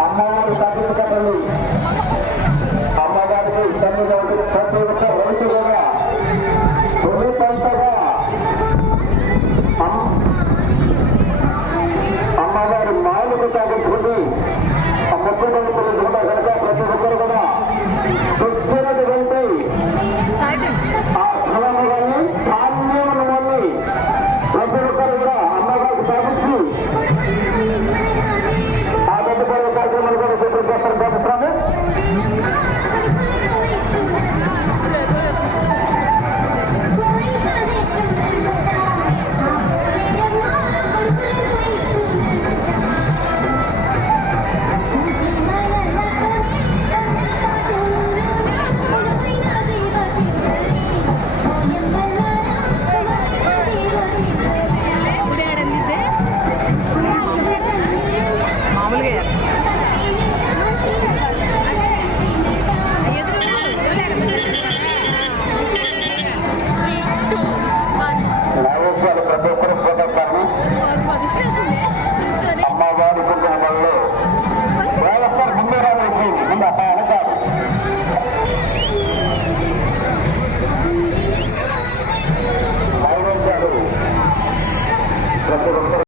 అమ్మవారి తగ్గించబడి అమ్మవారికి తొమ్మిది ప్రతి ఒక్క రైతు కూడా తొలి పంటగా అమ్మవారి మాలకు తాగుతుంది ఆ ముఖ్యమంత్రి కూడా కనుక ప్రతి ఒక్కరు కూడా చూస్తున్నటువంటి ఆ స్థలము కానీ ధాన్యములు కానీ ప్రతి ఒక్కరు కూడా అమ్మవారికి తాగుతూ కార్యక్రమాలు కూడా